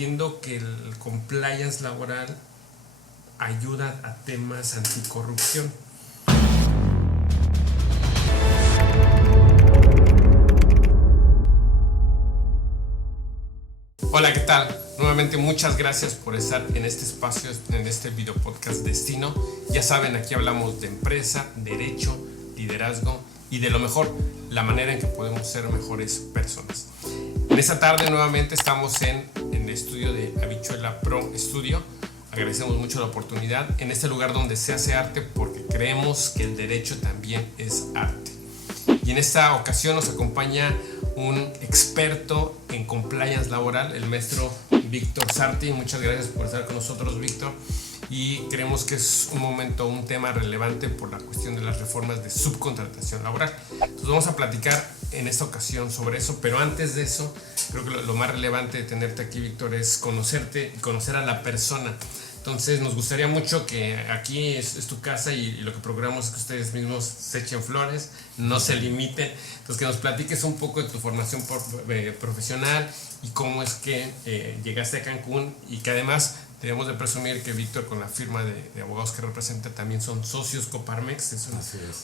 entiendo que el compliance laboral ayuda a temas anticorrupción. Hola, ¿qué tal? Nuevamente muchas gracias por estar en este espacio, en este video podcast Destino. Ya saben, aquí hablamos de empresa, derecho, liderazgo y de lo mejor, la manera en que podemos ser mejores personas. En esta tarde nuevamente estamos en el estudio de Habichuela Pro Studio. Agradecemos mucho la oportunidad en este lugar donde se hace arte porque creemos que el derecho también es arte. Y en esta ocasión nos acompaña un experto en compliance laboral, el maestro Víctor Sarti. Muchas gracias por estar con nosotros, Víctor. Y creemos que es un tema relevante por la cuestión de las reformas de subcontratación laboral. Entonces vamos a platicar en esta ocasión sobre eso, pero antes de eso, creo que lo más relevante de tenerte aquí, Víctor, es conocerte y conocer a la persona. Entonces nos gustaría mucho que aquí es tu casa y lo que procuramos es que ustedes mismos se echen flores, no se limiten. Entonces que nos platiques un poco de tu formación profesional y cómo es que llegaste a Cancún, y que además debemos de presumir que Víctor, con la firma de abogados que representa, también son socios Coparmex. Es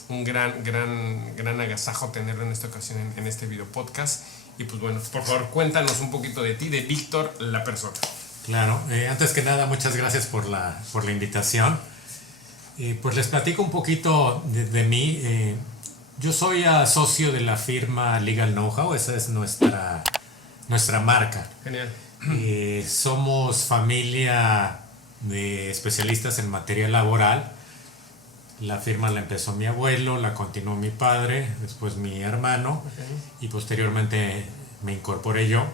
un gran agasajo tenerlo en esta ocasión en este video podcast. Y pues bueno, por favor, cuéntanos un poquito de ti, de Víctor, la persona. Claro, antes que nada, muchas gracias por la invitación. Pues les platico un poquito de mí. Yo soy socio de la firma Legal Know-How, esa es nuestra marca. Genial. Somos familia de especialistas en materia laboral. La firma la empezó mi abuelo, la continuó mi padre, después mi hermano, y posteriormente me incorporé yo.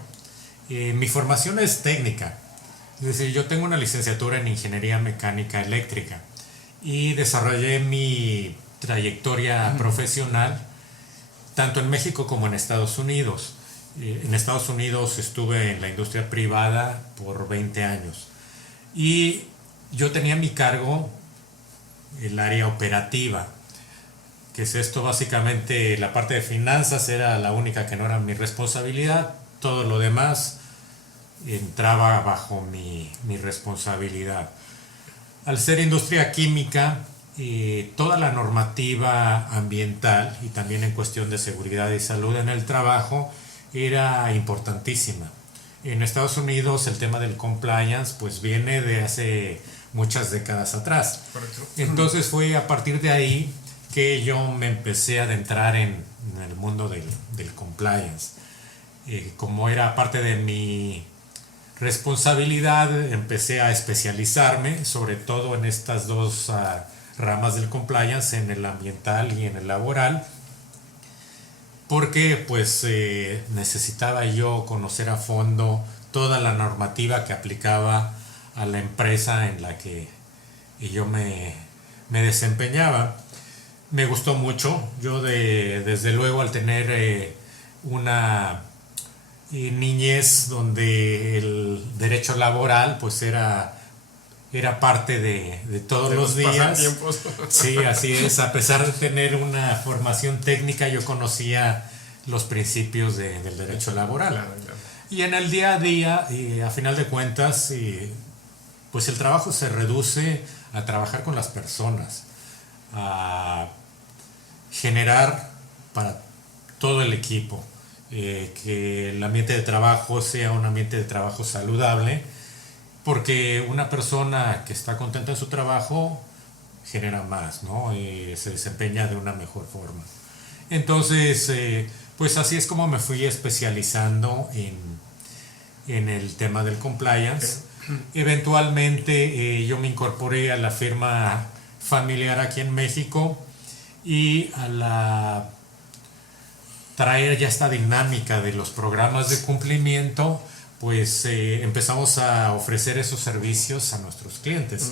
Mi formación es técnica. Es decir, yo tengo una licenciatura en Ingeniería Mecánica Eléctrica y desarrollé mi trayectoria profesional tanto en México como en Estados Unidos. En Estados Unidos estuve en la industria privada por 20 años y yo tenía a mi cargo el área operativa, que es esto básicamente. La parte de finanzas era la única que no era mi responsabilidad, todo lo demás entraba bajo mi responsabilidad. Al ser industria química, toda la normativa ambiental y también en cuestión de seguridad y salud en el trabajo era importantísima. En Estados Unidos el tema del compliance pues viene de hace muchas décadas atrás. Correcto. Entonces fue a partir de ahí que yo me empecé a adentrar en el mundo del compliance. Como era parte de mi responsabilidad, empecé a especializarme sobre todo en estas dos ramas del compliance, en el ambiental y en el laboral, porque pues necesitaba yo conocer a fondo toda la normativa que aplicaba a la empresa en la que yo me desempeñaba. Me gustó mucho. Yo desde luego, al tener una niñez donde el derecho laboral pues era parte de todos los días. Sí, así es. A pesar de tener una formación técnica, yo conocía los principios del derecho laboral. Claro. Y en el día a día, a final de cuentas, pues el trabajo se reduce a trabajar con las personas, a generar para todo el equipo, que el ambiente de trabajo sea un ambiente de trabajo saludable, porque una persona que está contenta en su trabajo genera más, ¿no? Se desempeña de una mejor forma. Entonces, pues así es como me fui especializando en el tema del compliance. Eventualmente yo me incorporé a la firma familiar aquí en México, y a traer ya esta dinámica de los programas de cumplimiento, pues empezamos a ofrecer esos servicios a nuestros clientes.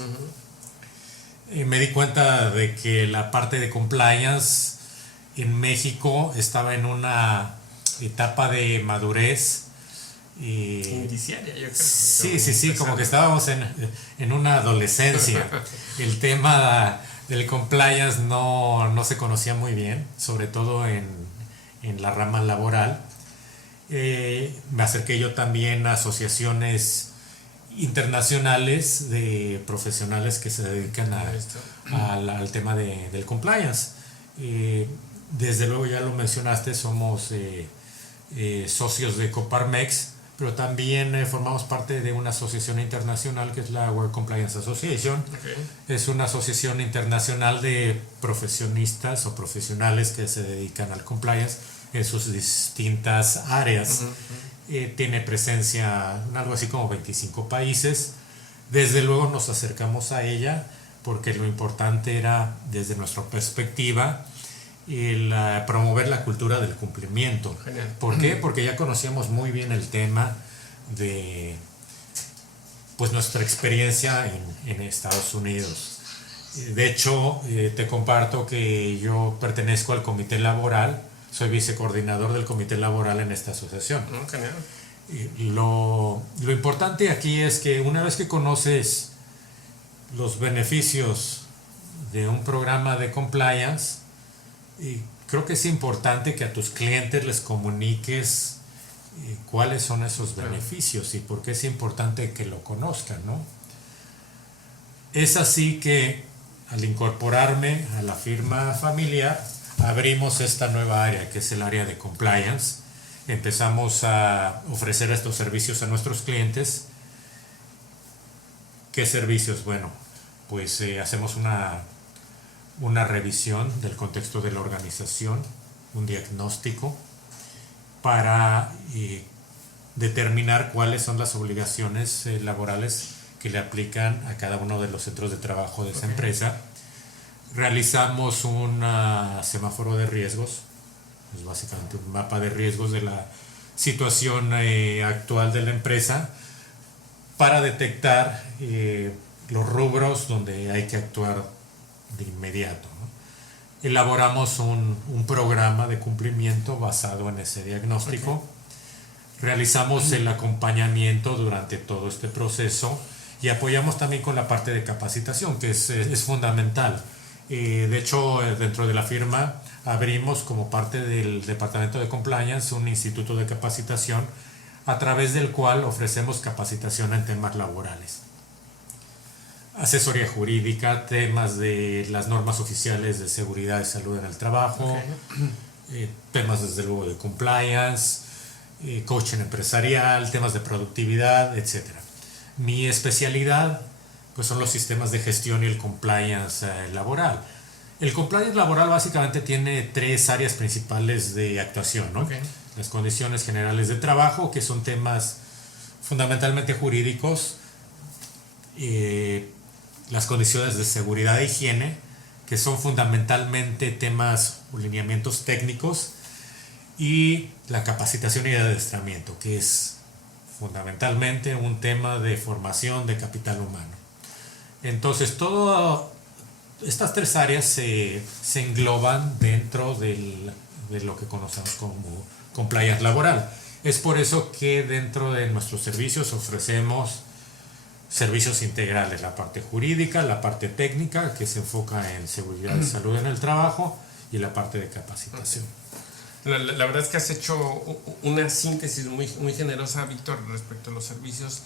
Me di cuenta de que la parte de compliance en México estaba en una etapa de madurez indiciaria, yo creo. Sí, como que estábamos en una adolescencia. El tema del compliance no se conocía muy bien, sobre todo en la rama laboral. Me acerqué yo también a asociaciones internacionales de profesionales que se dedican al tema del compliance. Desde luego ya lo mencionaste, somos socios de Coparmex, pero también formamos parte de una asociación internacional que es la World Compliance Association. Es una asociación internacional de profesionistas o profesionales que se dedican al compliance en sus distintas áreas. Tiene presencia en algo así como 25 países. Desde luego nos acercamos a ella porque lo importante era, desde nuestra perspectiva, promover la cultura del cumplimiento. Genial. ¿Por qué? Porque ya conocíamos muy bien el tema de pues nuestra experiencia en Estados Unidos. De hecho, te comparto que yo pertenezco al comité laboral, soy vicecoordinador del comité laboral en esta asociación. Genial. Lo importante aquí es que una vez que conoces los beneficios de un programa de compliance, creo que es importante que a tus clientes les comuniques cuáles son esos beneficios y por qué es importante que lo conozcan, ¿no? Es así que al incorporarme a la firma familiar, abrimos esta nueva área que es el área de compliance. Empezamos a ofrecer estos servicios a nuestros clientes. ¿Qué servicios? Bueno, pues hacemos una revisión del contexto de la organización, un diagnóstico para determinar cuáles son las obligaciones laborales que le aplican a cada uno de los centros de trabajo de esa empresa. Realizamos un semáforo de riesgos, es básicamente un mapa de riesgos de la situación actual de la empresa para detectar los rubros donde hay que actuar de inmediato, ¿no? Elaboramos un programa de cumplimiento basado en ese diagnóstico. Realizamos el acompañamiento durante todo este proceso y apoyamos también con la parte de capacitación, que es fundamental. De hecho, dentro de la firma abrimos como parte del departamento de compliance un instituto de capacitación a través del cual ofrecemos capacitación en temas laborales, asesoría jurídica, temas de las normas oficiales de seguridad y salud en el trabajo, temas desde luego de compliance, coaching empresarial, temas de productividad, etc. Mi especialidad pues son los sistemas de gestión y el compliance laboral. El compliance laboral básicamente tiene tres áreas principales de actuación, ¿no? Las condiciones generales de trabajo, que son temas fundamentalmente jurídicos, las condiciones de seguridad e higiene, que son fundamentalmente temas o lineamientos técnicos, y la capacitación y adiestramiento, que es fundamentalmente un tema de formación de capital humano. Entonces, todas estas tres áreas se engloban dentro de lo que conocemos como compliance laboral. Es por eso que dentro de nuestros servicios ofrecemos servicios integrales, la parte jurídica, la parte técnica, que se enfoca en seguridad y salud en el trabajo, y la parte de capacitación. La verdad es que has hecho una síntesis muy generosa, Víctor, respecto a los servicios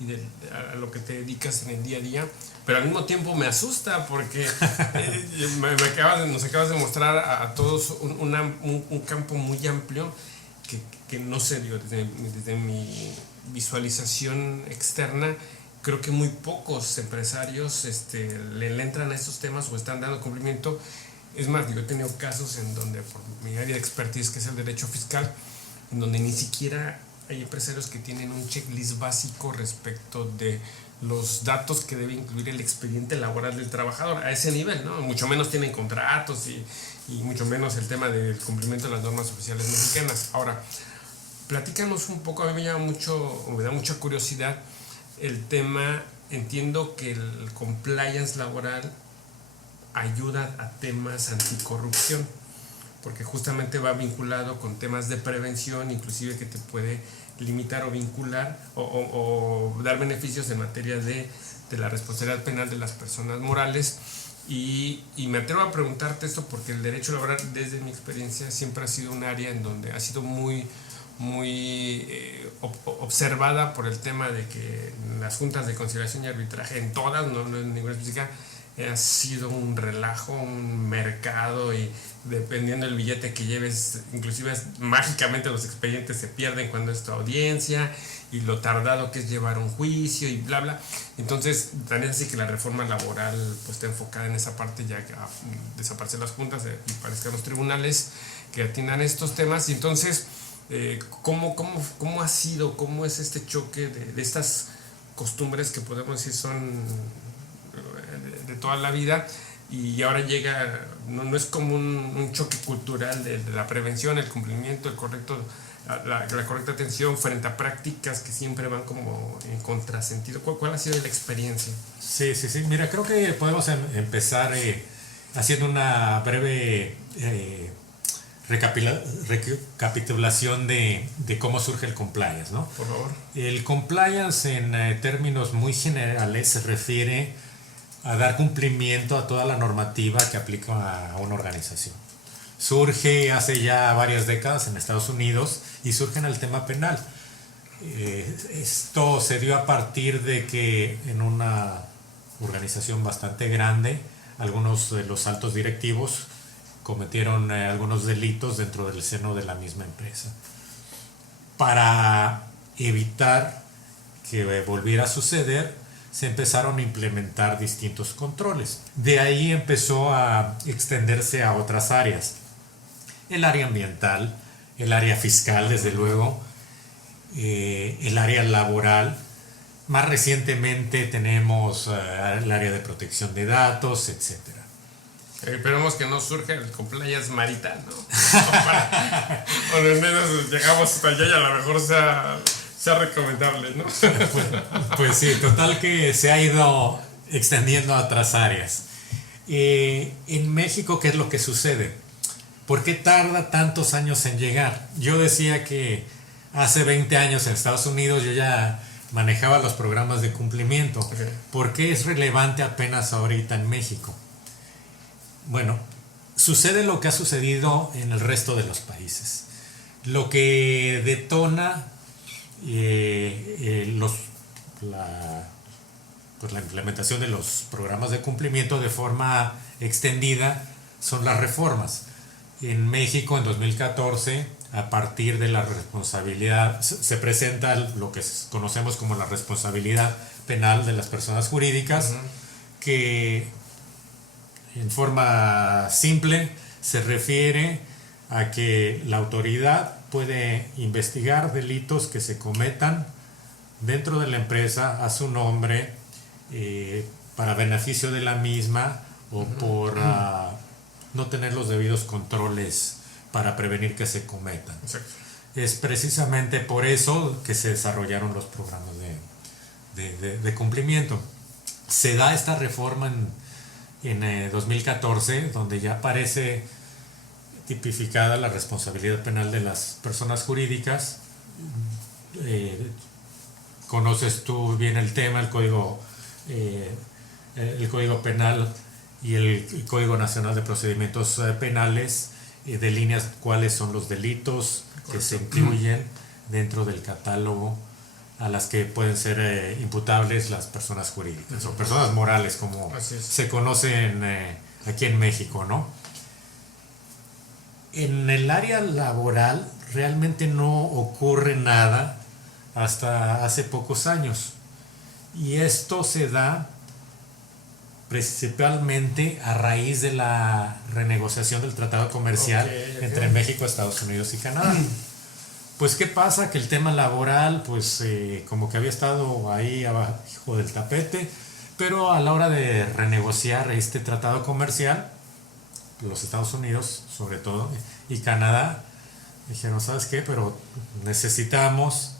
y a lo que te dedicas en el día a día, pero al mismo tiempo me asusta porque nos acabas de mostrar a todos un campo muy amplio que no sé, digo, desde mi visualización externa, creo que muy pocos empresarios le entran a estos temas o están dando cumplimiento. Es más, digo, he tenido casos en donde, por mi área de expertise, que es el derecho fiscal, en donde ni siquiera hay empresarios que tienen un checklist básico respecto de los datos que debe incluir el expediente laboral del trabajador a ese nivel, ¿no? Mucho menos tienen contratos y mucho menos el tema del cumplimiento de las normas oficiales mexicanas. Ahora, platícanos un poco, a mí me da mucha curiosidad el tema. Entiendo que el compliance laboral ayuda a temas anticorrupción, porque justamente va vinculado con temas de prevención, inclusive que te puede limitar o vincular o dar beneficios en materia de la responsabilidad penal de las personas morales. Y me atrevo a preguntarte esto porque el derecho laboral, desde mi experiencia, siempre ha sido un área en donde ha sido muy observada por el tema de que en las juntas de conciliación y arbitraje, en todas, no en ninguna específica, ha sido un relajo, un mercado, y dependiendo del billete que lleves, inclusive mágicamente los expedientes se pierden cuando es tu audiencia, y lo tardado que es llevar un juicio y bla bla. Entonces también así que la reforma laboral pues está enfocada en esa parte, ya que desaparecen las juntas y parezcan los tribunales que atiendan estos temas. Y entonces ¿cómo ha sido, cómo es este choque de estas costumbres que podemos decir son de toda la vida, y ahora llega, no es como un choque cultural de la prevención, el cumplimiento, la correcta atención frente a prácticas que siempre van como en contrasentido? ¿Cuál ha sido la experiencia? Sí. Mira, creo que podemos empezar haciendo una breve recapitulación de cómo surge el compliance, ¿no? Por favor. El compliance, en términos muy generales, se refiere a dar cumplimiento a toda la normativa que aplica a una organización. Surge hace ya varias décadas en Estados Unidos y surge en el tema penal. Esto se dio a partir de que en una organización bastante grande, algunos de los altos directivos cometieron algunos delitos dentro del seno de la misma empresa. Para evitar que volviera a suceder, se empezaron a implementar distintos controles. De ahí empezó a extenderse a otras áreas. El área ambiental, el área fiscal, desde luego, el área laboral. Más recientemente tenemos el área de protección de datos, etc. Esperemos que no surja el compliance marital, ¿no? O al menos llegamos hasta allá y a lo mejor sea recomendable, ¿no? Pues sí, total que se ha ido extendiendo a otras áreas. En México, ¿qué es lo que sucede? ¿Por qué tarda tantos años en llegar? Yo decía que hace 20 años en Estados Unidos yo ya manejaba los programas de cumplimiento. Okay. ¿Por qué es relevante apenas ahorita en México? Bueno, sucede lo que ha sucedido en el resto de los países. Lo que detona la implementación de los programas de cumplimiento de forma extendida son las reformas. En México, en 2014, a partir de la responsabilidad, se presenta lo que conocemos como la responsabilidad penal de las personas jurídicas, que en forma simple se refiere a que la autoridad puede investigar delitos que se cometan dentro de la empresa a su nombre, para beneficio de la misma o por no tener los debidos controles para prevenir que se cometan. Exacto. Es precisamente por eso que se desarrollaron los programas de cumplimiento. Se da esta reforma en 2014, donde ya aparece tipificada la responsabilidad penal de las personas jurídicas. Conoces tú bien el tema, el Código Penal y el Código Nacional de Procedimientos Penales delinean cuáles son los delitos que se incluyen dentro del catálogo a las que pueden ser imputables las personas jurídicas o personas morales, como se conocen aquí en México, ¿no? En el área laboral realmente no ocurre nada hasta hace pocos años, y esto se da principalmente a raíz de la renegociación del tratado comercial entre México, Estados Unidos y Canadá. Pues ¿qué pasa? Que el tema laboral pues como que había estado ahí abajo del tapete, pero a la hora de renegociar este tratado comercial, los Estados Unidos sobre todo y Canadá dijeron, ¿sabes qué? Pero necesitamos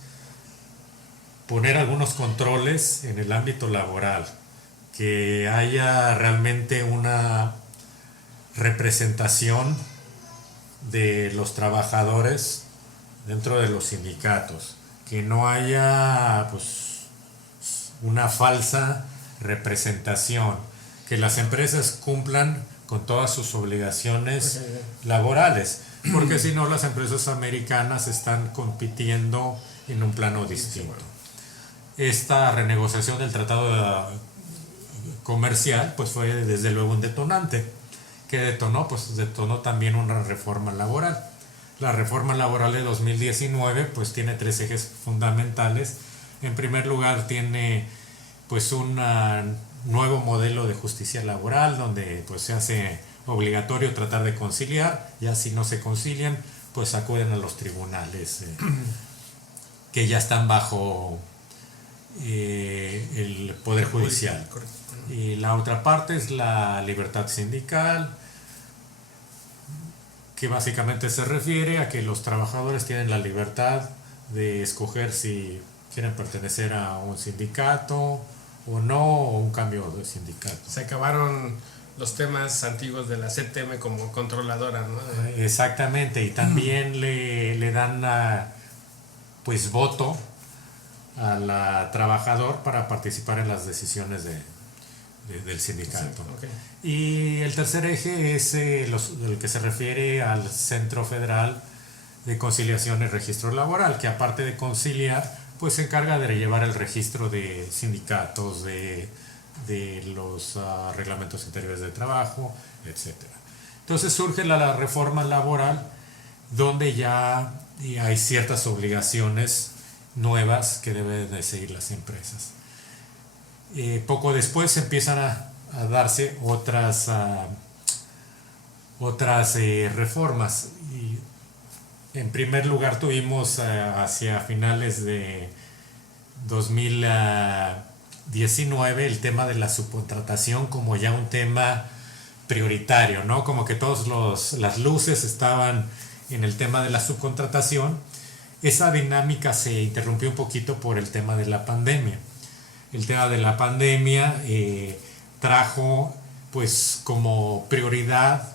poner algunos controles en el ámbito laboral, que haya realmente una representación de los trabajadores dentro de los sindicatos, que no haya pues una falsa representación, que las empresas cumplan con todas sus obligaciones laborales, porque si no las empresas americanas están compitiendo en un plano distinto. esta renegociación del tratado comercial pues fue desde luego un detonante. ¿Qué detonó? Pues detonó también una reforma laboral. La reforma laboral de 2019 pues tiene 3 ejes fundamentales. En primer lugar tiene pues un nuevo modelo de justicia laboral donde pues se hace obligatorio tratar de conciliar, ya si no se concilian pues acuden a los tribunales que ya están bajo el Poder Judicial. Y la otra parte es la libertad sindical, que básicamente se refiere a que los trabajadores tienen la libertad de escoger si quieren pertenecer a un sindicato o no, o un cambio de sindicato. Se acabaron los temas antiguos de la CTM como controladora, ¿no? Exactamente, y también le dan pues voto al trabajador para participar en las decisiones del sindicato. Sí, okay. Y el tercer eje es el que se refiere al Centro Federal de Conciliación y Registro Laboral, que aparte de conciliar, pues se encarga de llevar el registro de sindicatos, de los reglamentos interiores de trabajo, etc. Entonces surge la reforma laboral, donde ya hay ciertas obligaciones nuevas que deben de seguir las empresas. Poco después empiezan a darse otras reformas. Y en primer lugar tuvimos hacia finales de 2019 el tema de la subcontratación como ya un tema prioritario, ¿no? Como que todas las luces estaban en el tema de la subcontratación. Esa dinámica se interrumpió un poquito por el tema de la pandemia. El tema de la pandemia trajo pues como prioridad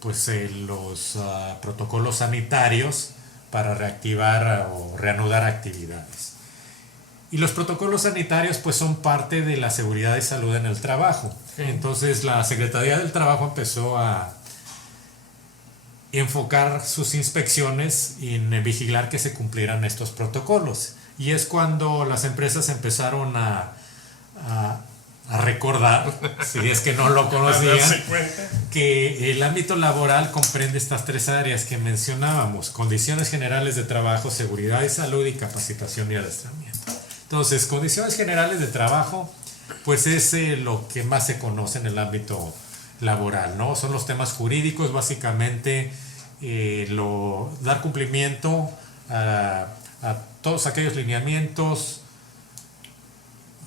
pues los protocolos sanitarios para reactivar o reanudar actividades. Y los protocolos sanitarios pues son parte de la seguridad de salud en el trabajo. Sí. Entonces la Secretaría del Trabajo empezó a enfocar sus inspecciones en vigilar que se cumplieran estos protocolos. Y es cuando las empresas empezaron a recordar, si es que no lo conocían, que el ámbito laboral comprende estas 3 áreas que mencionábamos: condiciones generales de trabajo, seguridad y salud, y capacitación y adiestramiento. Entonces, condiciones generales de trabajo, pues es lo que más se conoce en el ámbito laboral, ¿no? Son los temas jurídicos, básicamente dar cumplimiento a todos aquellos lineamientos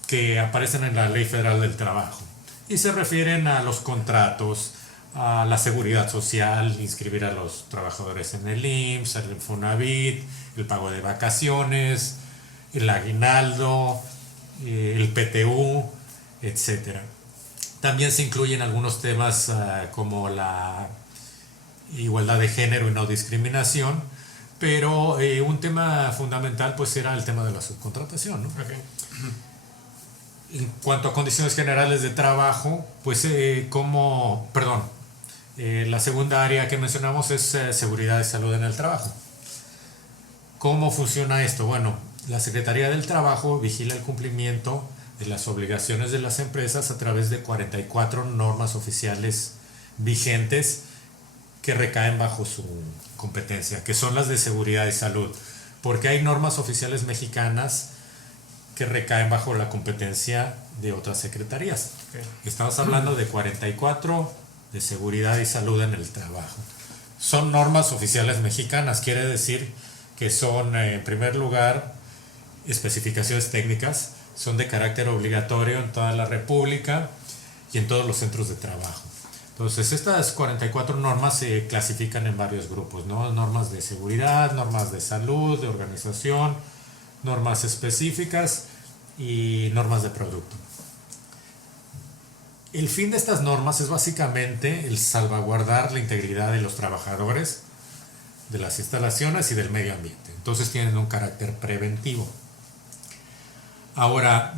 que aparecen en la Ley Federal del Trabajo y se refieren a los contratos, a la seguridad social, inscribir a los trabajadores en el IMSS, el Infonavit, el pago de vacaciones, el aguinaldo, el PTU, etc. También se incluyen algunos temas como la igualdad de género y no discriminación, pero un tema fundamental pues era el tema de la subcontratación, ¿no? Okay. En cuanto a condiciones generales de trabajo, pues la segunda área que mencionamos es seguridad y salud en el trabajo. ¿Cómo funciona esto? Bueno, la Secretaría del Trabajo vigila el cumplimiento de las obligaciones de las empresas a través de 44 normas oficiales vigentes que recaen bajo su competencia, que son las de seguridad y salud, porque hay normas oficiales mexicanas que recaen bajo la competencia de otras secretarías. Okay. Estamos hablando de 44 de seguridad y salud en el trabajo. Son normas oficiales mexicanas, quiere decir que son, en primer lugar, especificaciones técnicas, son de carácter obligatorio en toda la República y en todos los centros de trabajo. Entonces, estas 44 normas se clasifican en varios grupos, ¿no? Normas de seguridad, normas de salud, de organización, normas específicas y normas de producto. El fin de estas normas es básicamente el salvaguardar la integridad de los trabajadores, de las instalaciones y del medio ambiente. Entonces tienen un carácter preventivo. Ahora,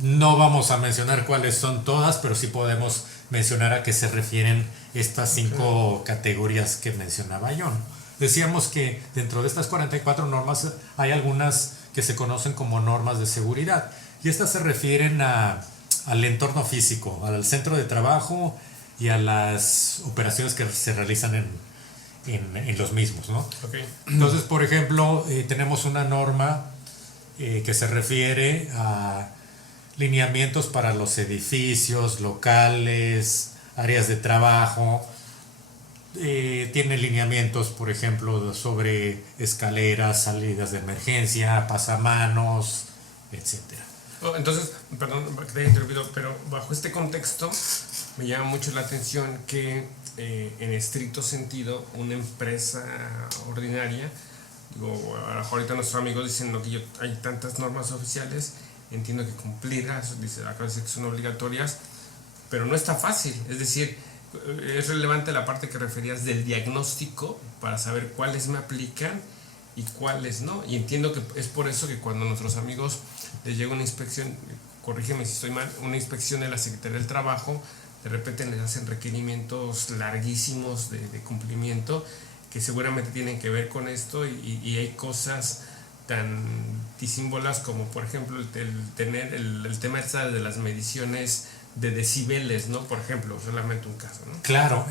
no vamos a mencionar cuáles son todas, pero sí podemos mencionar a qué se refieren estas 5 categorías que mencionaba John. Decíamos que dentro de estas 44 normas hay algunas que se conocen como normas de seguridad. Y estas se refieren al entorno físico, al centro de trabajo y a las operaciones que se realizan en los mismos, ¿no? Okay. Entonces, por ejemplo, tenemos una norma que se refiere a lineamientos para los edificios, locales, áreas de trabajo. Tiene lineamientos, por ejemplo, sobre escaleras, salidas de emergencia, pasamanos, etcétera. Entonces, perdón que te haya interrumpido, pero bajo este contexto me llama mucho la atención que en estricto sentido una empresa ordinaria, digo, ahorita nuestros amigos dicen no, que hay tantas normas oficiales, entiendo que cumplirlas, dice acá dice que son obligatorias, pero no está fácil, es decir, es relevante la parte que referías del diagnóstico para saber cuáles me aplican y cuáles no, y entiendo que es por eso que cuando a nuestros amigos les llega una inspección, corrígeme si estoy mal, una inspección de la Secretaría del Trabajo, de repente les hacen requerimientos larguísimos de cumplimiento que seguramente tienen que ver con esto y hay cosas tan disímbolas como por ejemplo el tema de las mediciones de decibeles, ¿no? Por ejemplo, solamente un caso, ¿no? Claro,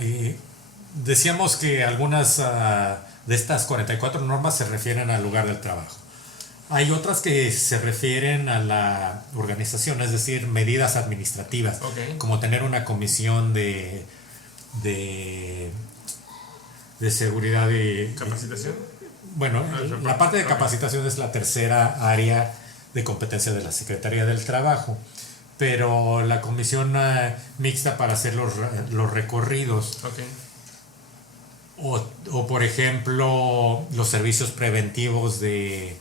decíamos que algunas de estas 44 normas se refieren al lugar del trabajo. Hay otras que se refieren a la organización, es decir, medidas administrativas, Okay. como tener una comisión de seguridad y ¿Capacitación? bueno, la parte de capacitación es la tercera área de competencia de la Secretaría del Trabajo, pero la comisión mixta para hacer los recorridos Okay. o por ejemplo los servicios preventivos de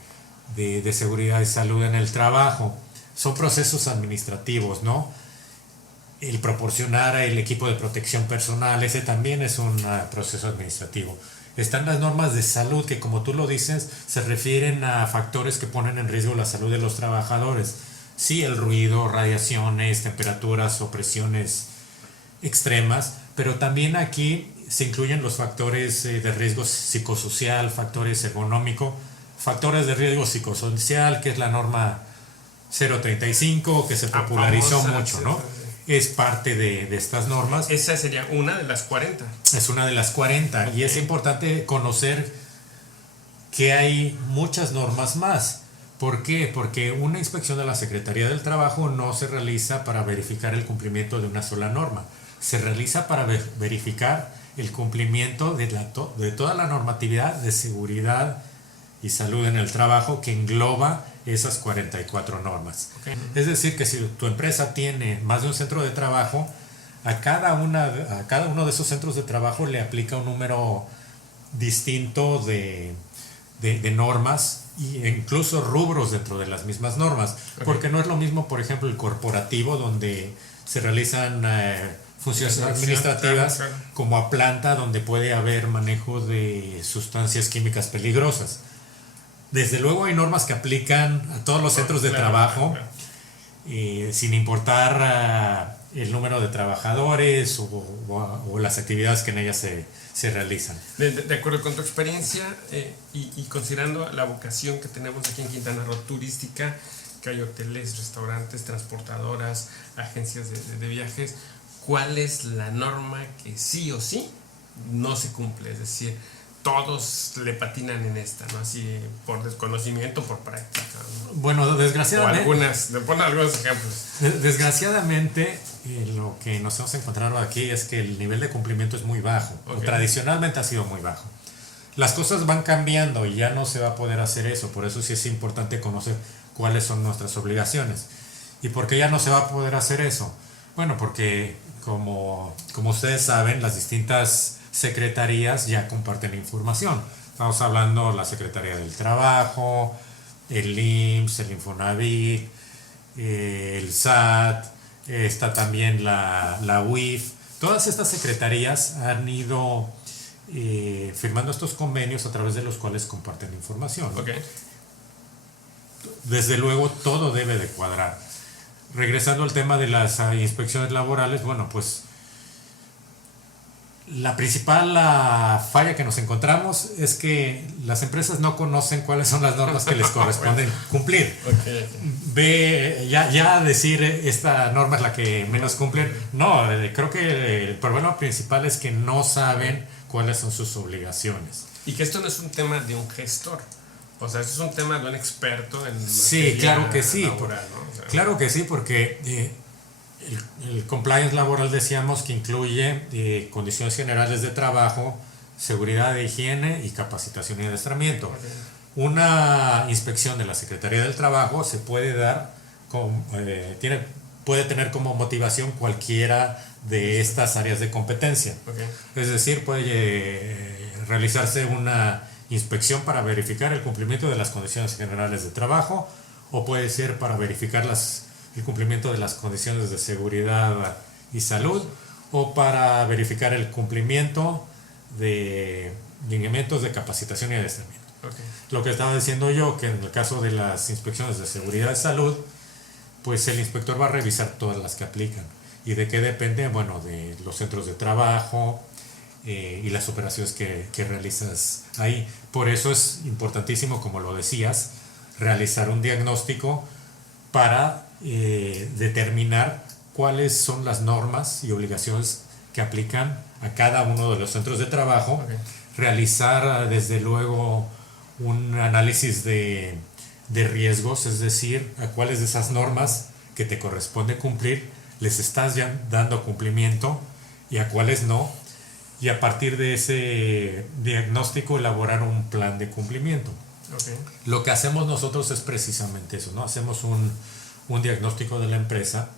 seguridad y salud en el trabajo son procesos administrativos, ¿no? El proporcionar el equipo de protección personal, ese también es un proceso administrativo. Están las normas de salud que, como tú lo dices, se refieren a factores que ponen en riesgo la salud de los trabajadores. Sí, el ruido, radiaciones, temperaturas o presiones extremas, pero también aquí se incluyen los factores de riesgo psicosocial, factores ergonómicos, factores de riesgo psicosocial, que es la norma 035, que se popularizó mucho, ¿no? Es parte de estas normas. Esa sería una de las 40. Es una de las 40 y es importante conocer que hay muchas normas más. ¿Por qué? Porque una inspección de la Secretaría del Trabajo no se realiza para verificar el cumplimiento de una sola norma. Se realiza para verificar el cumplimiento de toda la normatividad de seguridad y salud en el trabajo que engloba esas 44 normas. Okay. Es decir, que si tu empresa tiene más de un centro de trabajo, a cada uno de esos centros de trabajo le aplica un número distinto de normas e incluso rubros dentro de las mismas normas. Okay. Porque no es lo mismo, por ejemplo, el corporativo, donde se realizan funciones administrativas, claro. Como a planta, donde puede haber manejo de sustancias químicas peligrosas. Desde luego hay normas que aplican a todos los centros de trabajo, sin importar el número de trabajadores o las actividades que en ellas se realizan. De acuerdo con tu experiencia y considerando la vocación que tenemos aquí en Quintana Roo turística, que hay hoteles, restaurantes, transportadoras, agencias de viajes, ¿cuál es la norma que sí o sí no se cumple? Es decir, todos le patinan en esta, ¿no? Así por desconocimiento, por práctica, ¿no? Bueno, desgraciadamente. Pon algunos ejemplos. Desgraciadamente, lo que nos hemos encontrado aquí es que el nivel de cumplimiento es muy bajo. Okay. O tradicionalmente ha sido muy bajo. Las cosas van cambiando y ya no se va a poder hacer eso. Por eso sí es importante conocer cuáles son nuestras obligaciones. ¿Y por qué ya no se va a poder hacer eso? Bueno, porque como ustedes saben, las distintas secretarías ya comparten información. Estamos hablando de la Secretaría del Trabajo, el IMSS, el Infonavit, el SAT, está también la UIF. Todas estas secretarías han ido firmando estos convenios a través de los cuales comparten información. Okay. Desde luego todo debe de cuadrar. Regresando al tema de las inspecciones laborales, bueno, pues La principal falla que nos encontramos es que las empresas no conocen cuáles son las normas que les corresponden cumplir. Okay. Ve, ya decir esta norma es la que menos cumplen. No, creo que el problema principal es que no saben cuáles son sus obligaciones. Y que esto no es un tema de un gestor. O sea, esto es un tema de un experto en sí, claro que sí. laboral, ¿no? O sea, claro que sí, porque el compliance laboral decíamos que incluye condiciones generales de trabajo, seguridad de higiene y capacitación y adiestramiento. Okay. Una inspección de la Secretaría del Trabajo se puede dar puede tener como motivación cualquiera de estas áreas de competencia. Okay. Es decir, puede realizarse una inspección para verificar el cumplimiento de las condiciones generales de trabajo, o puede ser para verificar el cumplimiento de las condiciones de seguridad y salud, o para verificar el cumplimiento de lineamientos de capacitación y adiestramiento. Okay. Lo que estaba diciendo yo, que en el caso de las inspecciones de seguridad y salud, pues el inspector va a revisar todas las que aplican. ¿Y de qué depende? Bueno, de los centros de trabajo y las operaciones que realizas ahí. Por eso es importantísimo, como lo decías, realizar un diagnóstico para determinar cuáles son las normas y obligaciones que aplican a cada uno de los centros de trabajo. Okay. Realizar desde luego un análisis de riesgos, es decir, a cuáles de esas normas que te corresponde cumplir les estás ya dando cumplimiento y a cuáles no, y a partir de ese diagnóstico elaborar un plan de cumplimiento. Okay. Lo que hacemos nosotros es precisamente eso, ¿no? Hacemos un diagnóstico de la empresa,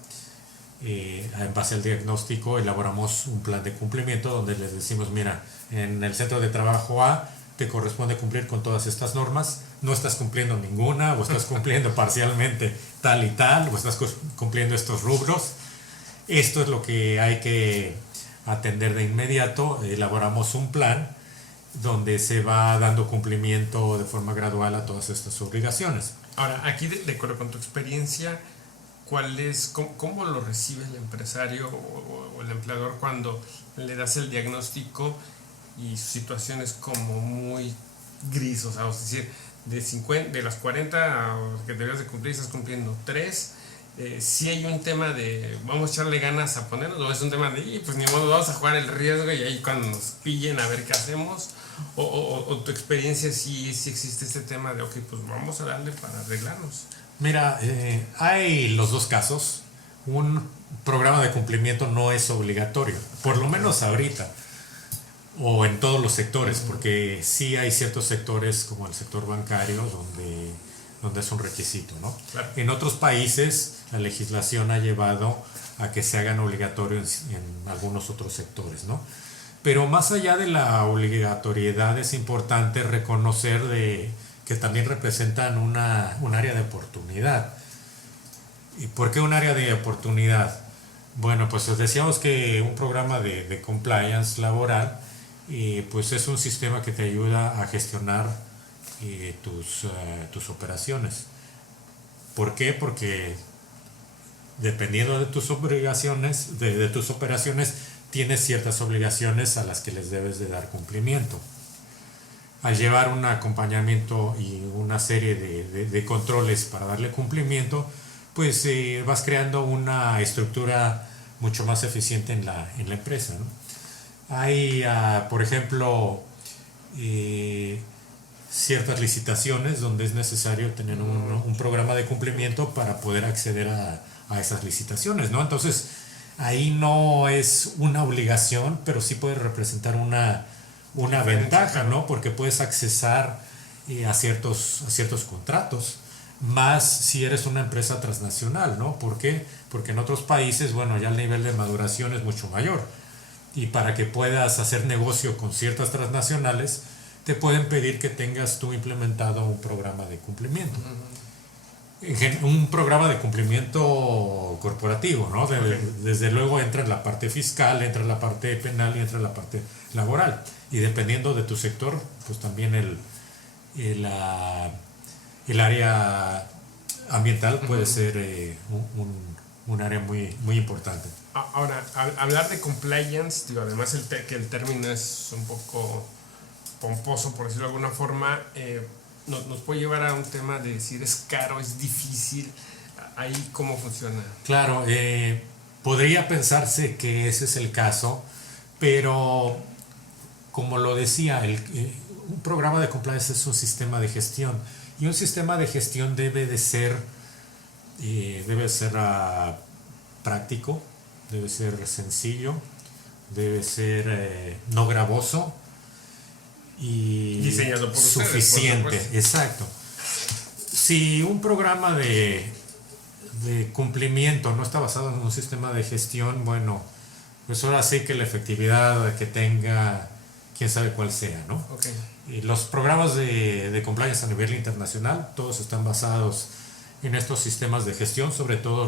en base al diagnóstico elaboramos un plan de cumplimiento donde les decimos, mira, en el centro de trabajo A te corresponde cumplir con todas estas normas, no estás cumpliendo ninguna, o estás cumpliendo parcialmente tal y tal, o estás cumpliendo estos rubros. Esto es lo que hay que atender de inmediato. Elaboramos un plan donde se va dando cumplimiento de forma gradual a todas estas obligaciones. Ahora, aquí de acuerdo con tu experiencia, ¿cómo lo recibe el empresario o el empleador cuando le das el diagnóstico y su situación es como muy gris? O sea, es decir, de las 40 que debías de cumplir, estás cumpliendo 3. Si hay un tema de vamos a echarle ganas a ponernos, o es un tema de pues ni modo, vamos a jugar el riesgo y ahí cuando nos pillen a ver qué hacemos, o tu experiencia si existe este tema de ok, pues vamos a darle para arreglarnos. Mira, hay los dos casos. Un programa de cumplimiento no es obligatorio, por lo menos ahorita, o en todos los sectores, porque sí hay ciertos sectores como el sector bancario donde es un requisito, ¿no? Claro. En otros países la legislación ha llevado a que se hagan obligatorios en algunos otros sectores, ¿no? Pero más allá de la obligatoriedad es importante reconocer que también representan un área de oportunidad. ¿Y por qué un área de oportunidad? Bueno, pues os decíamos que un programa de compliance laboral pues es un sistema que te ayuda a gestionar tus operaciones. ¿Por qué? Porque dependiendo de tus obligaciones, de tus operaciones, tienes ciertas obligaciones a las que les debes de dar cumplimiento. Al llevar un acompañamiento y una serie de controles para darle cumplimiento, pues vas creando una estructura mucho más eficiente en la empresa, ¿no? Hay, por ejemplo, ciertas licitaciones donde es necesario tener un programa de cumplimiento para poder acceder a esas licitaciones, ¿no? Entonces, ahí no es una obligación, pero sí puede representar una ventaja, ¿no? Porque puedes accesar a ciertos contratos, más si eres una empresa transnacional, ¿no? ¿Por qué? Porque en otros países, bueno, ya el nivel de maduración es mucho mayor. Y para que puedas hacer negocio con ciertas transnacionales, te pueden pedir que tengas tú implementado un programa de cumplimiento. Un programa de cumplimiento corporativo, ¿no? Desde luego entra en la parte fiscal, entra en la parte penal y entra en la parte laboral. Y dependiendo de tu sector, pues también el área ambiental puede ser un área muy, muy importante. Ahora, al hablar de compliance, digo, además que el término es un poco pomposo, por decirlo de alguna forma, nos puede llevar a un tema de decir es caro, es difícil. Ahí, ¿cómo funciona? Claro, podría pensarse que ese es el caso, pero como lo decía, un programa de compliance es un sistema de gestión y un sistema de gestión debe de ser práctico, debe ser sencillo, debe ser no gravoso y diseñado por suficiente. Ustedes, por exacto. Si un programa de cumplimiento no está basado en un sistema de gestión, bueno, pues ahora sí que la efectividad que tenga, quién sabe cuál sea, ¿no? Okay. Y los programas de compliance a nivel internacional, todos están basados en estos sistemas de gestión, sobre todo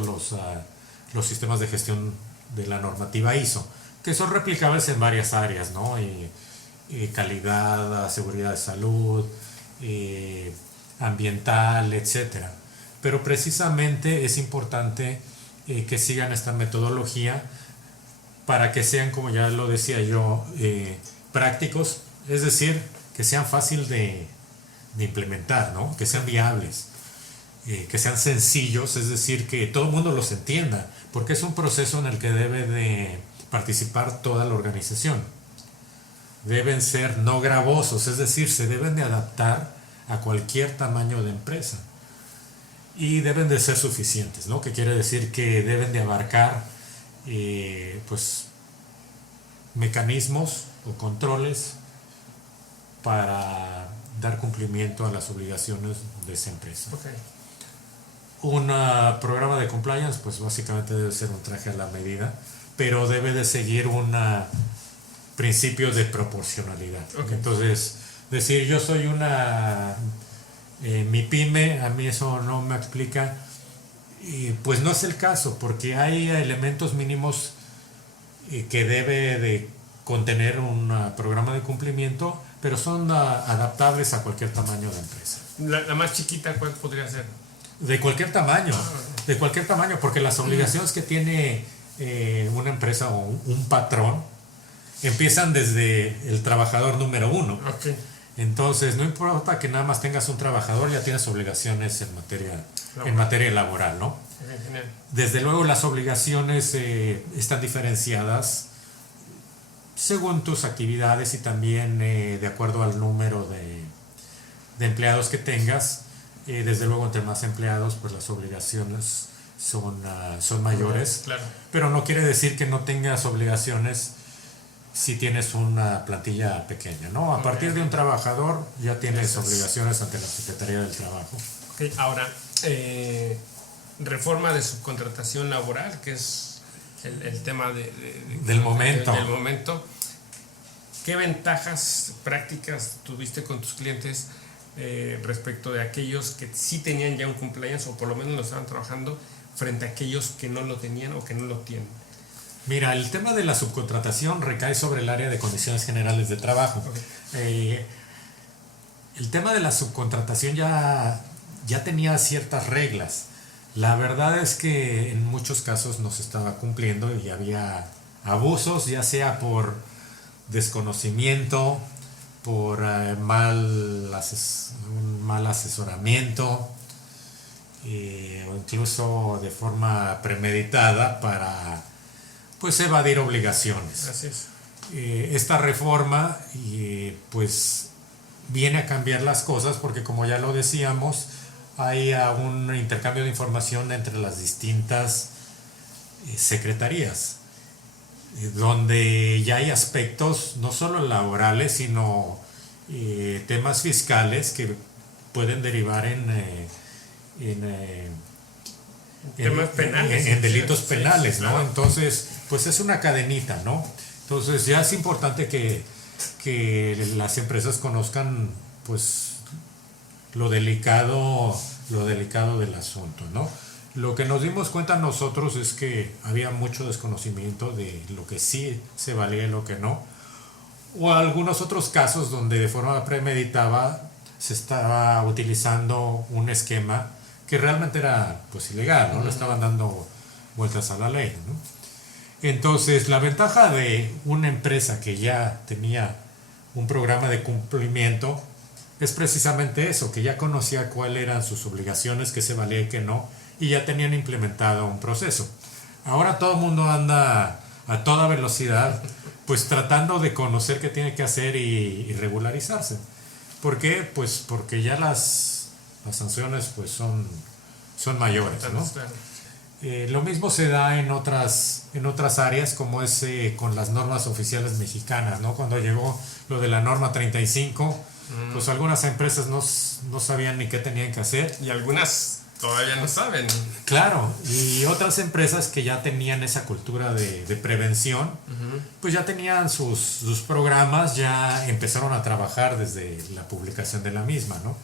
los sistemas de gestión de la normativa ISO, que son replicables en varias áreas, ¿no? Y calidad, seguridad de salud, ambiental, etcétera. Pero precisamente es importante que sigan esta metodología para que sean, como ya lo decía yo, prácticos, es decir, que sean fácil de implementar, ¿no? Que sean viables, que sean sencillos, es decir, que todo el mundo los entienda, porque es un proceso en el que debe de participar toda la organización. Deben ser no gravosos, es decir, se deben de adaptar a cualquier tamaño de empresa y deben de ser suficientes, ¿no? Que quiere decir que deben de abarcar pues mecanismos o controles para dar cumplimiento a las obligaciones de esa empresa. Okay. Un programa de compliance pues básicamente debe ser un traje a la medida, pero debe de seguir un principio de proporcionalidad. Okay. Entonces, decir yo soy mi pyme, a mí eso no me explica, pues no es el caso, porque hay elementos mínimos que debe de contener un programa de cumplimiento, pero son adaptables a cualquier tamaño de empresa. La más chiquita, ¿cuál podría ser? De cualquier tamaño, porque las obligaciones que tiene una empresa o un patrón empiezan desde el trabajador número uno. Okay. Entonces, no importa que nada más tengas un trabajador, ya tienes obligaciones en materia laboral, ¿no? Genial. Desde luego las obligaciones están diferenciadas según tus actividades y también de acuerdo al número de empleados que tengas. Desde luego, entre más empleados, pues las obligaciones son mayores. Claro. Pero no quiere decir que no tengas obligaciones si tienes una plantilla pequeña, ¿no? A partir de un trabajador ya tienes obligaciones ante la Secretaría del Trabajo. Okay. Ahora, reforma de subcontratación laboral, que es el tema del momento. Del momento. ¿Qué ventajas prácticas tuviste con tus clientes respecto de aquellos que sí tenían ya un compliance o por lo menos lo estaban trabajando frente a aquellos que no lo tenían o que no lo tienen? Mira, el tema de la subcontratación recae sobre el área de condiciones generales de trabajo. Okay. El tema de la subcontratación ya tenía ciertas reglas. La verdad es que en muchos casos no se estaba cumpliendo y había abusos, ya sea por desconocimiento, por un mal asesoramiento o incluso de forma premeditada para pues evadir obligaciones. Así es. Esta reforma pues viene a cambiar las cosas porque, como ya lo decíamos, hay un intercambio de información entre las distintas secretarías, donde ya hay aspectos no solo laborales, sino temas fiscales que pueden derivar en temas penales, en delitos penales, ¿no? Claro. Entonces, pues es una cadenita, ¿no? Entonces ya es importante que las empresas conozcan, pues, lo delicado del asunto, ¿no? Lo que nos dimos cuenta nosotros es que había mucho desconocimiento de lo que sí se valía y lo que no, o algunos otros casos donde de forma premeditada se estaba utilizando un esquema que realmente era pues ilegal, ¿no? Le estaban dando vueltas a la ley, ¿no? Entonces, la ventaja de una empresa que ya tenía un programa de cumplimiento es precisamente eso, que ya conocía cuáles eran sus obligaciones, qué se valía y qué no, y ya tenían implementado un proceso. Ahora todo el mundo anda a toda velocidad, pues tratando de conocer qué tiene que hacer y regularizarse. ¿Por qué? Pues porque ya las sanciones pues son mayores, ¿no? Lo mismo se da en otras áreas, como es con las normas oficiales mexicanas, ¿no? Cuando llegó lo de la norma 35, pues algunas empresas no sabían ni qué tenían que hacer. Y algunas todavía no saben. Claro, y otras empresas que ya tenían esa cultura de prevención, pues ya tenían sus programas, ya empezaron a trabajar desde la publicación de la misma, ¿no?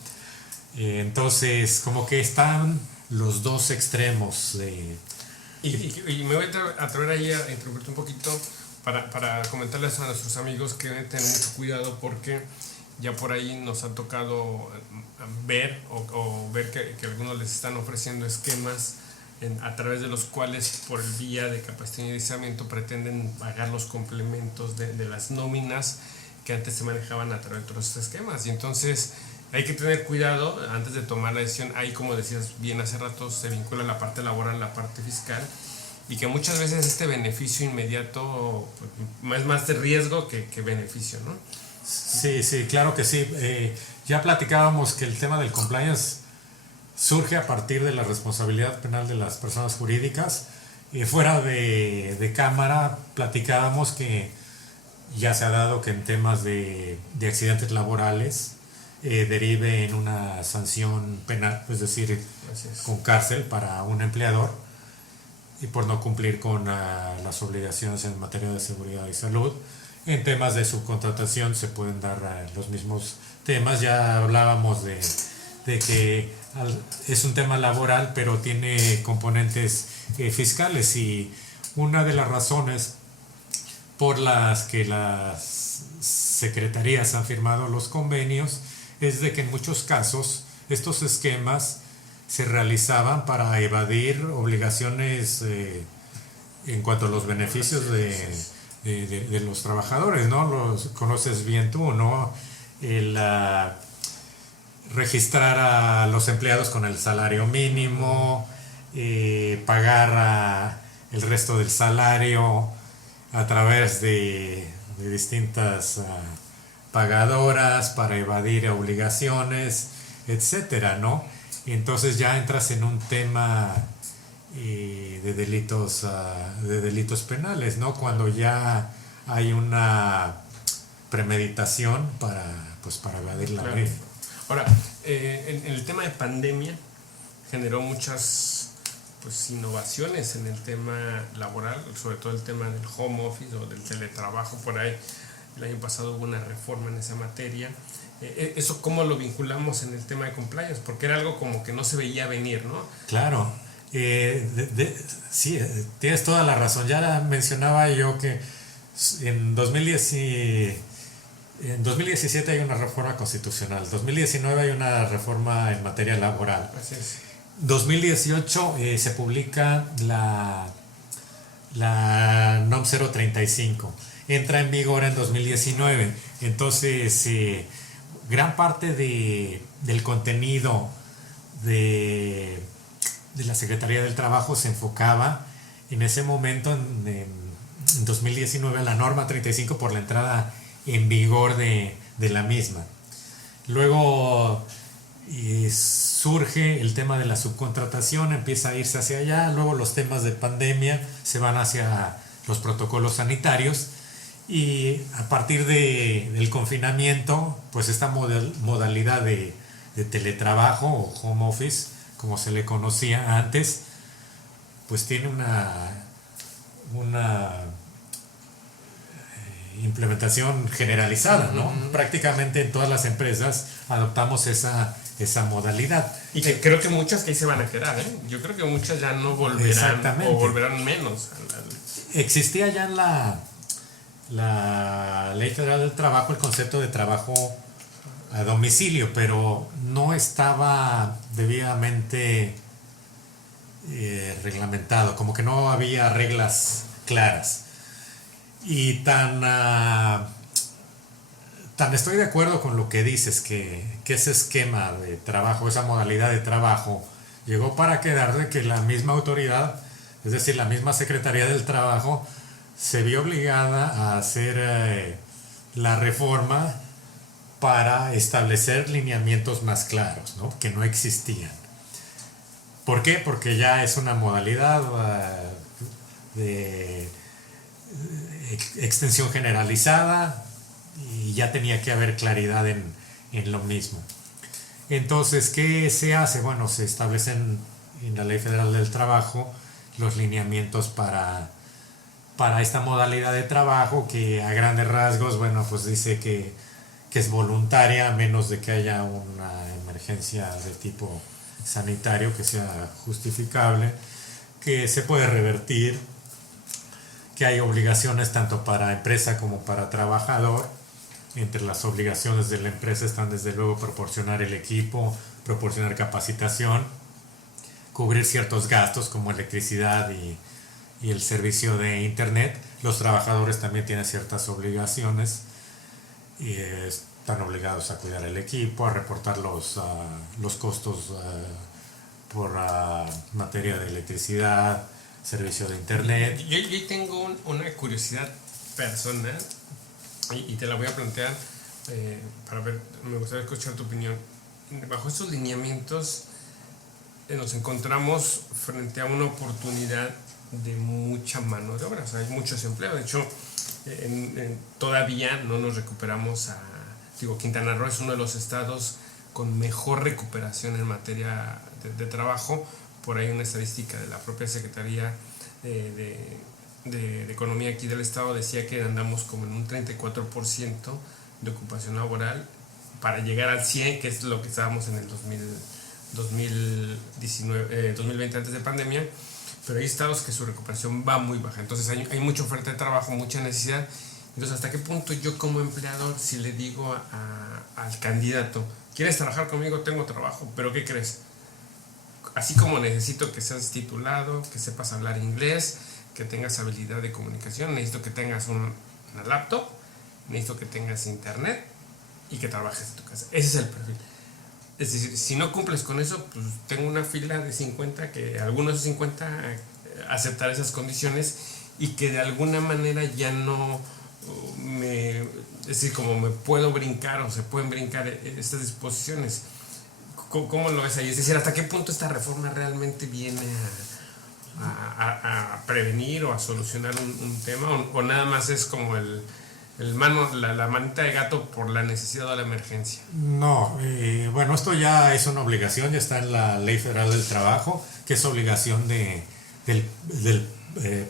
Entonces, como que están los dos extremos. Y me voy a atrever ahí a interrumpirte un poquito para comentarles a nuestros amigos que deben tener mucho cuidado, porque ya por ahí nos ha tocado ver o ver que algunos les están ofreciendo esquemas a través de los cuales por el vía de capacitación y adiestramiento pretenden pagar los complementos de las nóminas que antes se manejaban a través de otros esquemas. Y entonces hay que tener cuidado antes de tomar la decisión. Ahí, como decías bien hace rato, se vincula la parte laboral, la parte fiscal, y que muchas veces este beneficio inmediato pues, es más de riesgo que beneficio, ¿no? Sí, claro que sí. Ya platicábamos que el tema del compliance surge a partir de la responsabilidad penal de las personas jurídicas. Fuera de cámara platicábamos que ya se ha dado que en temas de accidentes laborales derive en una sanción penal, es decir, con cárcel para un empleador y por no cumplir con las obligaciones en materia de seguridad y salud. En temas de subcontratación se pueden dar los mismos temas. Ya hablábamos de que es un tema laboral, pero tiene componentes fiscales, y una de las razones por las que las secretarías han firmado los convenios es de que en muchos casos estos esquemas se realizaban para evadir obligaciones en cuanto a los beneficios de los trabajadores, ¿no? Los conoces bien tú, ¿no? Registrar a los empleados con el salario mínimo, pagar el resto del salario a través de distintas pagadoras para evadir obligaciones, etcétera, ¿no? Entonces ya entras en un tema de delitos penales, ¿no? Cuando ya hay una premeditación para evadir la ley. Ahora, en el tema de pandemia generó muchas innovaciones en el tema laboral, sobre todo el tema del home office o del teletrabajo. Por ahí el año pasado hubo una reforma en esa materia. ¿Eso cómo lo vinculamos en el tema de compliance? Porque era algo como que no se veía venir, ¿no? Claro. Sí, tienes toda la razón. Ya mencionaba yo que en 2017 hay una reforma constitucional, 2019 hay una reforma en materia laboral. Así es. 2018 se publica la NOM 035, entra en vigor en 2019. Entonces, gran parte del contenido de la Secretaría del Trabajo se enfocaba en ese momento, en 2019, a la norma 35 por la entrada en vigor de la misma. Luego surge el tema de la subcontratación, empieza a irse hacia allá. Luego los temas de pandemia se van hacia los protocolos sanitarios, y a partir del confinamiento, pues esta modalidad de teletrabajo o home office, como se le conocía antes, pues tiene una implementación generalizada, ¿no? Prácticamente en todas las empresas adoptamos esa modalidad. Y que creo que muchas que ahí se van a quedar, ¿eh? Yo creo que muchas ya no volverán, o volverán menos. Existía ya en la Ley Federal del Trabajo el concepto de trabajo a domicilio, pero no estaba debidamente reglamentado, como que no había reglas claras. Y tan estoy de acuerdo con lo que dices, que ese esquema de trabajo, esa modalidad de trabajo, llegó para quedarse, que la misma autoridad, es decir, la misma Secretaría del Trabajo, se vio obligada a hacer la reforma para establecer lineamientos más claros, ¿no? Que no existían. ¿Por qué? Porque ya es una modalidad de extensión generalizada y ya tenía que haber claridad en lo mismo. Entonces, ¿qué se hace? Bueno, se establecen en la Ley Federal del Trabajo los lineamientos para esta modalidad de trabajo, que a grandes rasgos, bueno, pues dice que es voluntaria a menos de que haya una emergencia de tipo sanitario que sea justificable, que se puede revertir, que hay obligaciones tanto para empresa como para trabajador. Entre las obligaciones de la empresa están desde luego proporcionar el equipo, proporcionar capacitación, cubrir ciertos gastos como electricidad y el servicio de internet. Los trabajadores también tienen ciertas obligaciones y están obligados a cuidar el equipo, a reportar los costos por materia de electricidad, servicio de internet. Yo tengo una curiosidad personal y te la voy a plantear para ver, me gustaría escuchar tu opinión. Bajo estos lineamientos nos encontramos frente a una oportunidad de mucha mano de obra, o sea, hay muchos empleos. De hecho, todavía no nos recuperamos Quintana Roo es uno de los estados con mejor recuperación en materia de trabajo. Por ahí una estadística de la propia Secretaría de Economía aquí del estado decía que andamos como en un 34% de ocupación laboral para llegar al 100%, que es lo que estábamos en el 2020 antes de pandemia. Pero hay estados que su recuperación va muy baja, entonces hay mucha oferta de trabajo, mucha necesidad. Entonces, ¿hasta qué punto yo como empleador, si le digo al candidato, ¿quieres trabajar conmigo? Tengo trabajo, pero ¿qué crees? Así como necesito que seas titulado, que sepas hablar inglés, que tengas habilidad de comunicación, necesito que tengas una laptop, necesito que tengas internet y que trabajes en tu casa. Ese es el perfil. Es decir, si no cumples con eso, pues tengo una fila de 50, que algunos de esos 50 aceptar esas condiciones y que de alguna manera ya no es decir, como me puedo brincar o se pueden brincar estas disposiciones. ¿Cómo lo ves ahí? Es decir, ¿hasta qué punto esta reforma realmente viene a prevenir o a solucionar un tema? ¿O nada más es como la manita de gato por la necesidad o la emergencia? No, bueno, esto ya es una obligación, ya está en la Ley Federal del Trabajo, que es obligación del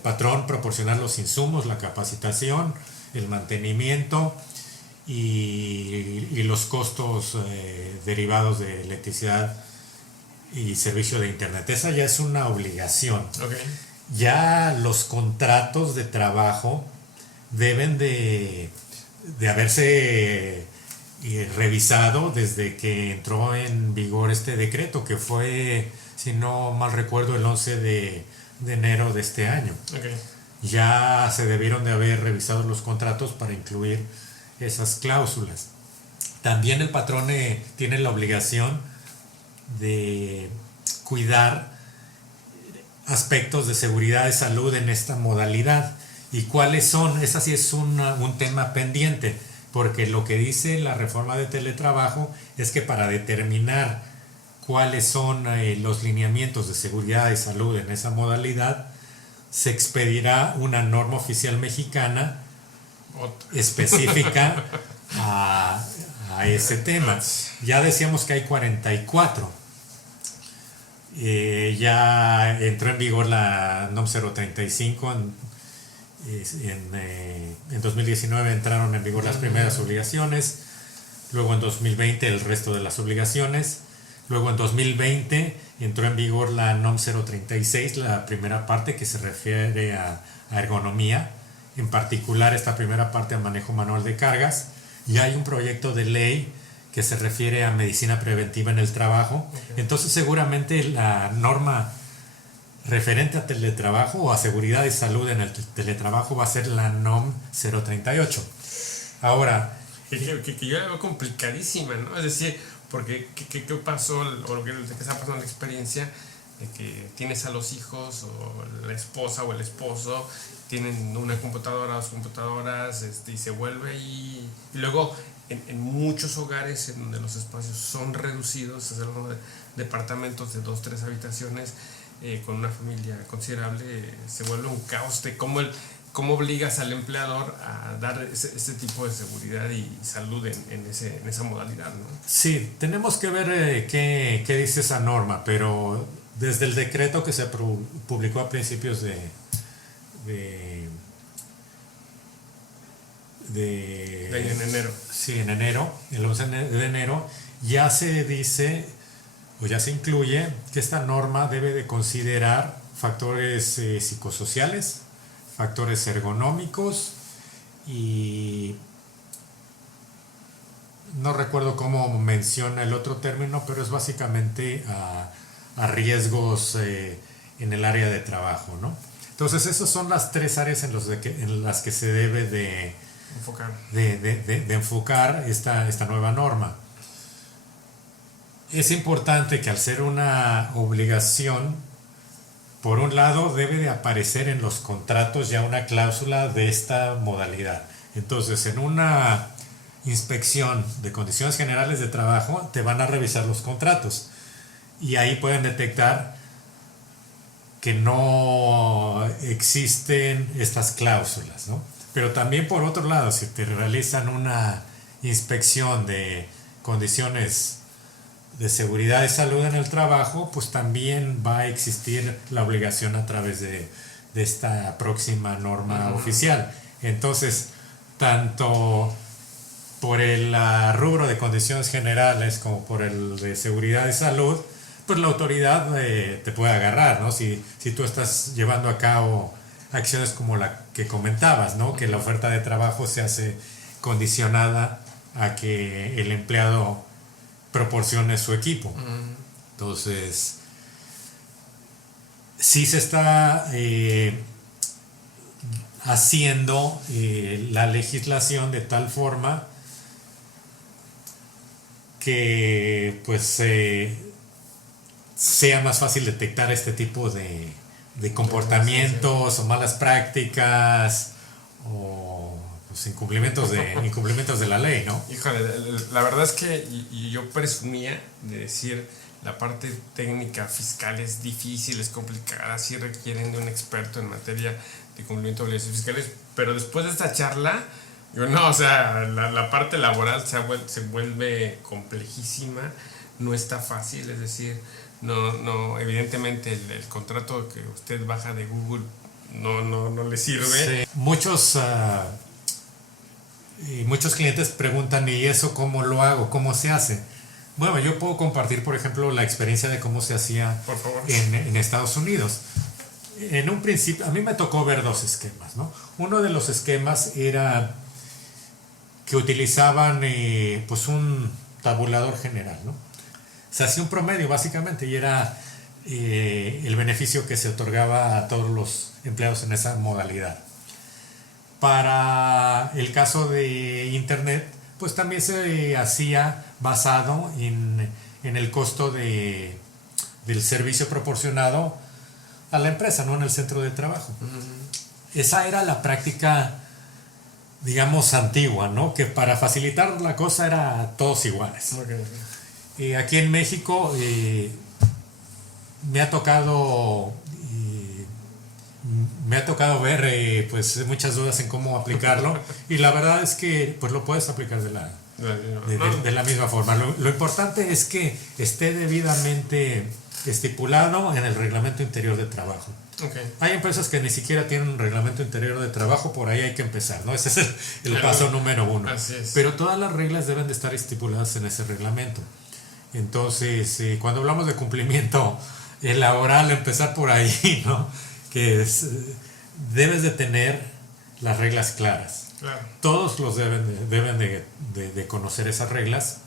patrón proporcionar los insumos, la capacitación, el mantenimiento y los costos derivados de electricidad y servicio de internet. Esa ya es una obligación. Okay. Ya los contratos de trabajo deben de haberse revisado desde que entró en vigor este decreto, que fue, si no mal recuerdo, el 11 de enero de este año. Okay. Ya se debieron de haber revisado los contratos para incluir esas cláusulas. También el patrón tiene la obligación de cuidar aspectos de seguridad y salud en esta modalidad. ¿Y cuáles son? Esa sí es un tema pendiente, porque lo que dice la reforma de teletrabajo es que para determinar cuáles son los lineamientos de seguridad y salud en esa modalidad, se expedirá una norma oficial mexicana específica a ese tema. Ya decíamos que hay 44. Ya entró en vigor la NOM 035 en 2019 entraron en vigor las primeras obligaciones, luego en 2020 el resto de las obligaciones, luego en 2020 entró en vigor la NOM 036, la primera parte que se refiere a ergonomía, en particular esta primera parte a manejo manual de cargas, y hay un proyecto de ley que se refiere a medicina preventiva en el trabajo. Entonces seguramente la norma referente a teletrabajo o a seguridad y salud en el teletrabajo va a ser la NOM 038. Ahora, que yo la veo complicadísima, ¿no? Es decir, porque ¿qué pasó o lo que está pasando en la experiencia de que tienes a los hijos o la esposa o el esposo tienen una computadora, dos computadoras, y se vuelve y luego en muchos hogares en donde los espacios son reducidos, hacerlo de departamentos de 2, 3 habitaciones con una familia considerable, se vuelve un caos de cómo obligas al empleador a dar ese tipo de seguridad y salud en esa modalidad, ¿no? Sí, tenemos que ver qué dice esa norma, pero desde el decreto que se publicó a principios de enero. Sí, en enero, el 11 de enero, ya se dice o ya se incluye que esta norma debe de considerar factores psicosociales, factores ergonómicos y no recuerdo cómo menciona el otro término, pero es básicamente a riesgos en el área de trabajo, ¿no? Entonces esas son las 3 áreas en las que se debe de enfocar esta nueva norma. Es importante que al ser una obligación, por un lado debe de aparecer en los contratos ya una cláusula de esta modalidad. Entonces, en una inspección de condiciones generales de trabajo te van a revisar los contratos y ahí pueden detectar que no existen estas cláusulas, ¿no? Pero también por otro lado, si te realizan una inspección de condiciones de seguridad y salud en el trabajo, pues también va a existir la obligación a través de esta próxima norma oficial. Entonces, tanto por el rubro de condiciones generales como por el de seguridad y salud, pues la autoridad te puede agarrar, ¿no? Si tú estás llevando a cabo acciones como la que comentabas, ¿no? Que la oferta de trabajo se hace condicionada a que el empleado proporcione su equipo. Entonces, sí se está haciendo la legislación de tal forma que pues sea más fácil detectar este tipo de comportamientos o malas prácticas o pues, incumplimientos de la ley, ¿no? Híjole, la verdad es que yo presumía de decir la parte técnica fiscal es difícil, es complicada, sí requieren de un experto en materia de cumplimiento de obligaciones fiscales, pero después de esta charla, yo no, o sea, la parte laboral se vuelve complejísima, no está fácil, es decir, no evidentemente el contrato que usted baja de Google no le sirve. Sí. Muchos clientes preguntan, ¿y eso cómo lo hago? ¿Cómo se hace? Bueno, yo puedo compartir, por ejemplo, la experiencia de cómo se hacía en Estados Unidos. En un principio, a mí me tocó ver 2 esquemas, ¿no? Uno de los esquemas era que utilizaban pues un tabulador general, ¿no? Se hacía un promedio básicamente y era el beneficio que se otorgaba a todos los empleados en esa modalidad. Para el caso de Internet, pues también se hacía basado en el costo del servicio proporcionado a la empresa, no en el centro de trabajo. Esa era la práctica, digamos, antigua, ¿no? Que para facilitar la cosa era todos iguales. Aquí en México me ha tocado ver pues muchas dudas en cómo aplicarlo y la verdad es que pues lo puedes aplicar de la misma forma. Lo importante es que esté debidamente estipulado en el reglamento interior de trabajo. Hay empresas que ni siquiera tienen un reglamento interior de trabajo, por ahí hay que empezar, ¿no? Ese es el paso número 1. Pero todas las reglas deben de estar estipuladas en ese reglamento. Entonces, cuando hablamos de cumplimiento laboral, empezar por ahí, ¿no? Que debes de tener las reglas claras. Claro. Todos los deben de conocer esas reglas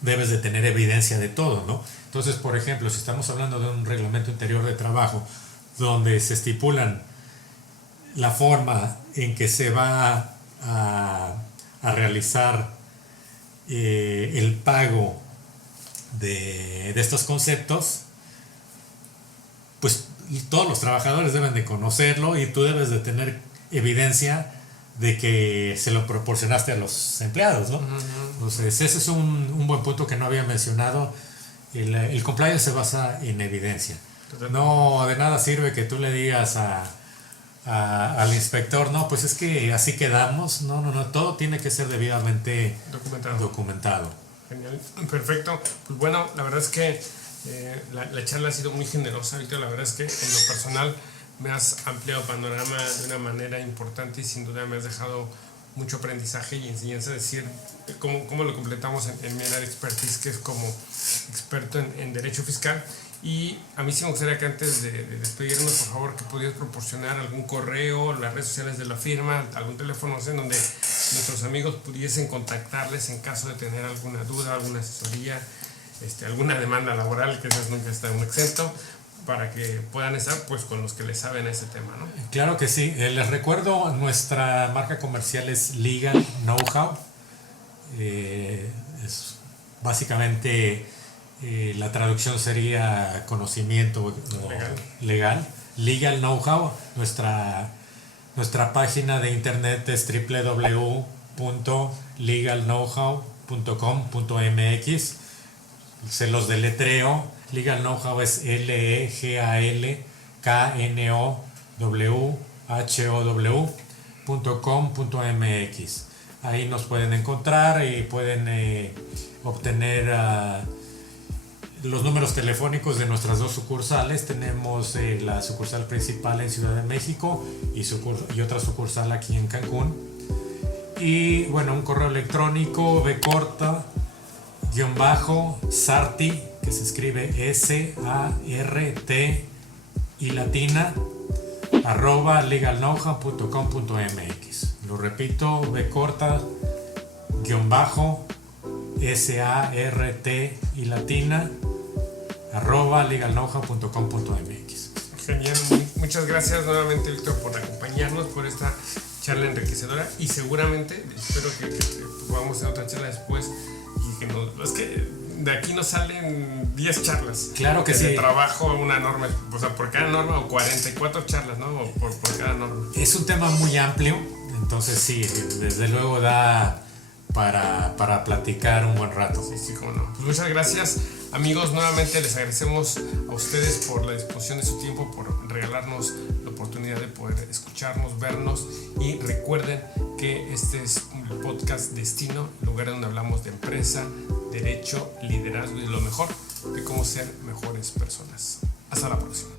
debes de tener evidencia de todo, ¿no? Entonces, por ejemplo, si estamos hablando de un reglamento interior de trabajo donde se estipulan la forma en que se va a realizar el pago de estos conceptos, pues todos los trabajadores deben de conocerlo y tú debes de tener evidencia de que se lo proporcionaste a los empleados, ¿no? Uh-huh. Entonces ese es un buen punto que no había mencionado. El compliance se basa en evidencia. No, de nada sirve que tú le digas al inspector, no, pues es que así quedamos. No, todo tiene que ser debidamente documentado. Genial, perfecto. Pues bueno, la verdad es que la charla ha sido muy generosa, Víctor. La verdad es que en lo personal me has ampliado panorama de una manera importante y sin duda me has dejado mucho aprendizaje y enseñanza, decir cómo lo completamos en mi área de expertise, que es como experto en derecho fiscal. Y a mí sí me gustaría que antes de despedirnos, por favor, que pudieras proporcionar algún correo, las redes sociales de la firma, algún teléfono, no sé, en donde nuestros amigos pudiesen contactarles en caso de tener alguna duda, alguna asesoría, alguna demanda laboral, que esas nunca están exento, para que puedan estar pues con los que le saben a ese tema, ¿no? Claro que sí. Les recuerdo, nuestra marca comercial es Legal Know-How. Es básicamente la traducción sería conocimiento legal. Legal Know-How. Nuestra página de internet es www.legalknowhow.com.mx. Se los deletreo. Legal Know-How es legalknowhow.com.mx. Ahí nos pueden encontrar y pueden obtener los números telefónicos de nuestras dos sucursales. Tenemos la sucursal principal en Ciudad de México y otra sucursal aquí en Cancún. Y bueno, un correo electrónico _sarti, que se escribe S-A-R-T y latina, @legalknowhow.com.mx. Lo repito, _SART y latina, @legalknowhow.com.mx. Genial, muchas gracias nuevamente, Víctor, por acompañarnos, por esta charla enriquecedora, y seguramente espero que podamos hacer otra charla después y que es que de aquí nos salen 10 charlas. Claro que sí. De trabajo, una norma, o sea, por cada norma, o 44 charlas, ¿no? O por cada norma. Es un tema muy amplio, entonces sí, desde luego da para platicar un buen rato. Sí, cómo no. Pues muchas gracias, amigos. Nuevamente les agradecemos a ustedes por la disposición de su tiempo, por regalarnos la oportunidad de poder escucharnos, vernos, y recuerden que este es un podcast Destino, lugar donde hablamos de empresa, derecho, liderazgo y lo mejor de cómo ser mejores personas. Hasta la próxima.